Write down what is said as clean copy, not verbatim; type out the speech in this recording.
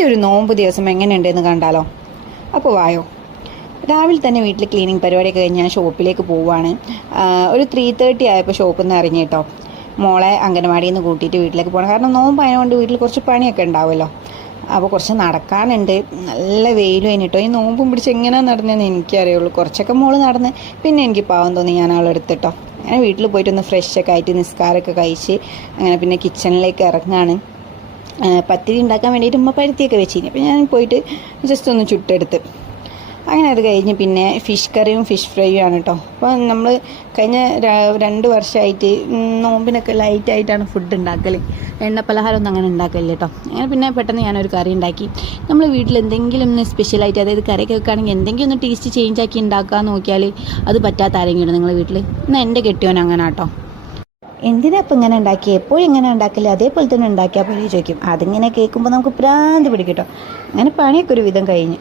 എൻ്റെ ഒരു നോമ്പ് ദിവസം എങ്ങനെയുണ്ടെന്ന് കണ്ടാലോ? അപ്പോൾ വായോ. രാവിലെ തന്നെ വീട്ടിൽ ക്ലീനിങ് പരിപാടിയൊക്കെ കഴിഞ്ഞ് ഞാൻ ഷോപ്പിലേക്ക് പോവുകയാണ്. ഒരു 3:30 ആയപ്പോൾ ഷോപ്പിൽ നിന്ന് ഇറങ്ങി കേട്ടോ. മോളെ അംഗനവാടിയിൽ നിന്ന് കൂട്ടിയിട്ട് വീട്ടിലേക്ക് പോകണം. കാരണം നോമ്പായതുകൊണ്ട് വീട്ടിൽ കുറച്ച് പണിയൊക്കെ ഉണ്ടാവുമല്ലോ. അപ്പോൾ കുറച്ച് നടക്കാനുണ്ട്. നല്ല വെയിലും കഴിഞ്ഞിട്ടോ. ഈ നോമ്പും പിടിച്ച് എങ്ങനെയാണ് നടന്നതെന്ന് എനിക്കറിയുള്ളൂ. കുറച്ചൊക്കെ മോള് നടന്ന് പിന്നെ എനിക്ക് പാവം തോന്നി ഞാൻ അവളെടുത്തിട്ടോ. അങ്ങനെ വീട്ടിൽ പോയിട്ടൊന്ന് ഫ്രഷൊക്കെ ആയിട്ട് നിസ്കാരമൊക്കെ കഴിച്ച് അങ്ങനെ പിന്നെ കിച്ചണിലേക്ക് ഇറങ്ങാണ്. പത്തിരി ഉണ്ടാക്കാൻ വേണ്ടിയിട്ട് ഉമ്മ പരുത്തിയൊക്കെ വെച്ചിരുന്നു. അപ്പോൾ ഞാൻ പോയിട്ട് ജസ്റ്റ് ഒന്ന് ചുട്ടെടുത്ത് അങ്ങനെ അത് കഴിഞ്ഞ് പിന്നെ ഫിഷ് കറിയും ഫിഷ് ഫ്രൈയും ആണ് കേട്ടോ. അപ്പോൾ നമ്മൾ കഴിഞ്ഞ 2 വർഷമായിട്ട് നോമ്പിനൊക്കെ ലൈറ്റായിട്ടാണ് ഫുഡ് ഉണ്ടാക്കൽ. എണ്ണ പലഹാരമൊന്നും അങ്ങനെ ഉണ്ടാക്കലില്ല കേട്ടോ. അങ്ങനെ പിന്നെ പെട്ടെന്ന് ഞാനൊരു കറി ഉണ്ടാക്കി. നമ്മൾ വീട്ടിൽ എന്തെങ്കിലും ഒന്ന് സ്പെഷ്യലായിട്ട്, അതായത് കറിയൊക്കെ വെക്കുകയാണെങ്കിൽ എന്തെങ്കിലും ഒന്ന് ടേസ്റ്റ് ചേഞ്ച് ആക്കി ഉണ്ടാക്കാൻ നോക്കിയാൽ അത് പറ്റാത്ത ആരെങ്കിലും നിങ്ങളുടെ വീട്ടിൽ. എന്നാൽ എൻ്റെ കെട്ടിയോൻ അങ്ങനെ കേട്ടോ. എന്തിനാ ഇപ്പം ഇങ്ങനെ ഉണ്ടാക്കി, എപ്പോഴും ഇങ്ങനെ ഉണ്ടാക്കില്ല, അതേപോലെ തന്നെ ഉണ്ടാക്കിയാൽ പോലെ ചോദിക്കും. അതിങ്ങനെ കേൾക്കുമ്പോൾ നമുക്ക് ഭ്രാന്ത് പിടിക്കും കേട്ടോ. അങ്ങനെ പണിയൊക്കെ ഒരു വിധം കഴിഞ്ഞു.